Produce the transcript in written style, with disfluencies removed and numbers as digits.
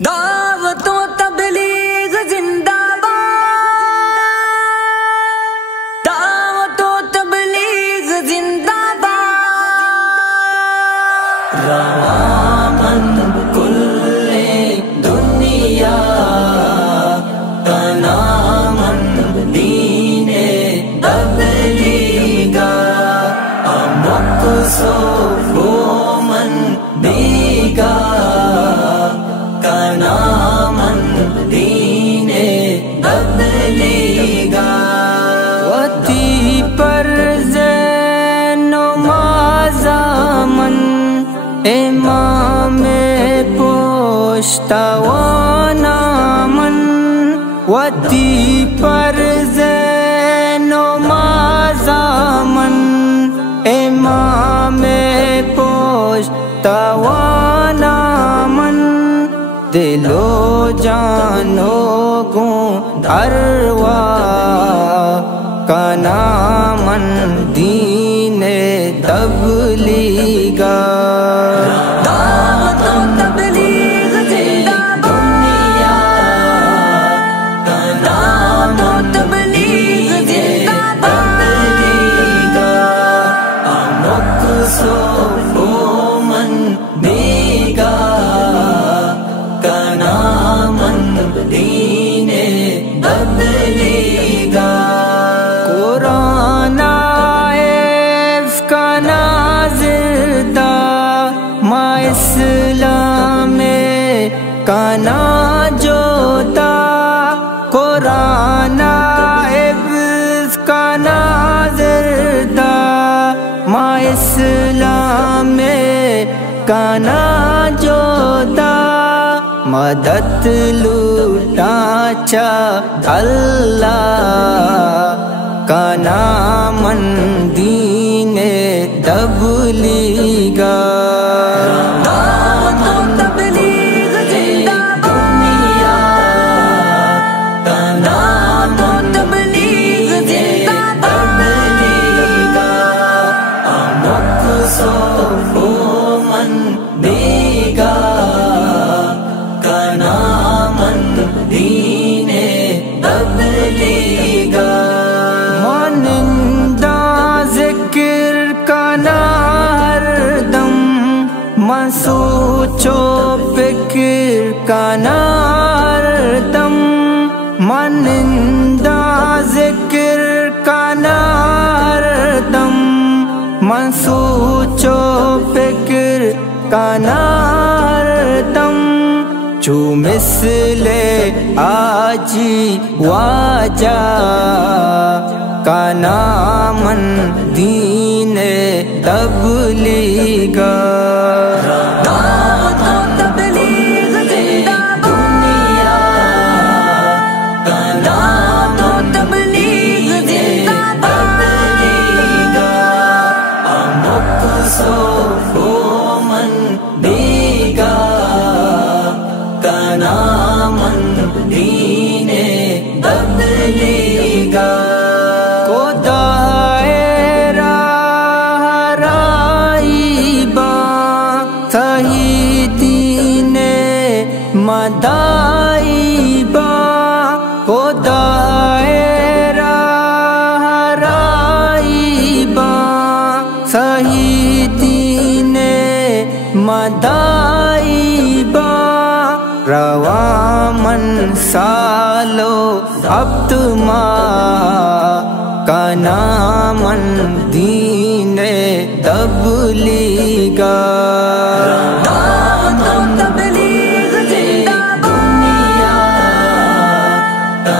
دعوت و تبلیغ زندہ باد، دعوت و تبلیغ زندہ باد، رواں من کل دنیا کا نامن دین تبلیغا، امک سو من بیگا کا نامن دین تبلیغا، وتی پر زین و مازامن امام پوشتا و نامن، وتی پر زین و مازامن امام پوشتا و نامن، دلو جانو گوں ارواح کا نامن دین تبلیغا، دعوت و تبلیغ زندہ دنیا کا نام و تبلیغ زندہ تبلیغا، امک سو من بیگا کا نامن دین تبلیغا، قرآن عیف کا نازل دا ما اسلام کا ناجوتا، قرآن عیف کا نازل دا ما اسلام کا ناجوتا، مدد لوٹا چا اللہ کا نامن دین تبلیغا، دعوت و تبلیغ زندہ دنیا کا نام و تبلیغ زندہ تبلیغا، امک سو من بیگا کا نامن دین تبلیغا، مانندہ ذکر کا نا ہر دم، من سوچو فکر کا نا ہر دم، مانندہ ذکر کا نا ہر دم، من سوچو فکر کا نا ہر دم، چو مثل آجی واجا کا نامن دین تبلیغا، دعوت و تبلیغ زندہ دنیا کا نام و تبلیغ زندہ تبلیغا، امک سو من بیگا کا نامن دین تبلیغا، کو دائرہ رائی با صحیح دین مدائی با، کو دائرہ رائی با صحیح دین مدائی با، رواں من سالو عبد ماہ کا نامن دین تبلیغا، دعوت و تبلیغ زندہ دنیا کا